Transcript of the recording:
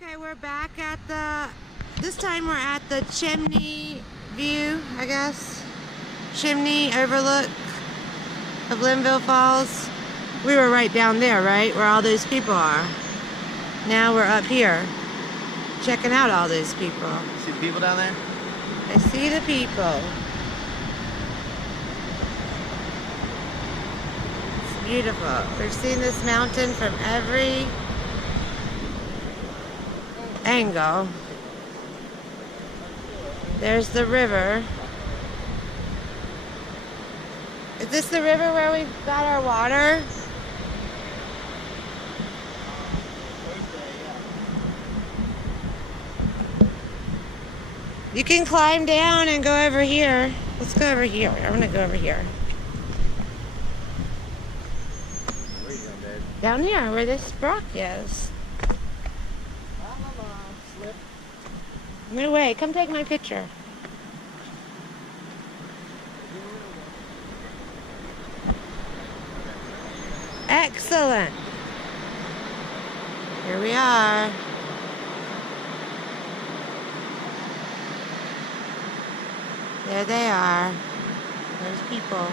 Okay, we're back at this time we're at the Chimney View, I guess. Chimney Overlook of Linville Falls. We were right down there, right? Where all those people are. Now we're up here, checking out all those people. See the people down there? I see the people. It's beautiful. We've seen this mountain from every angle. There's the river. Is this the river where we got our water? You can climb down and go over here. Let's go over here. I'm gonna go over here. Where are you going, Dave? Down here, where this rock is. Slip. No way. Come take my picture. Excellent. Here we are. There they are. There's people.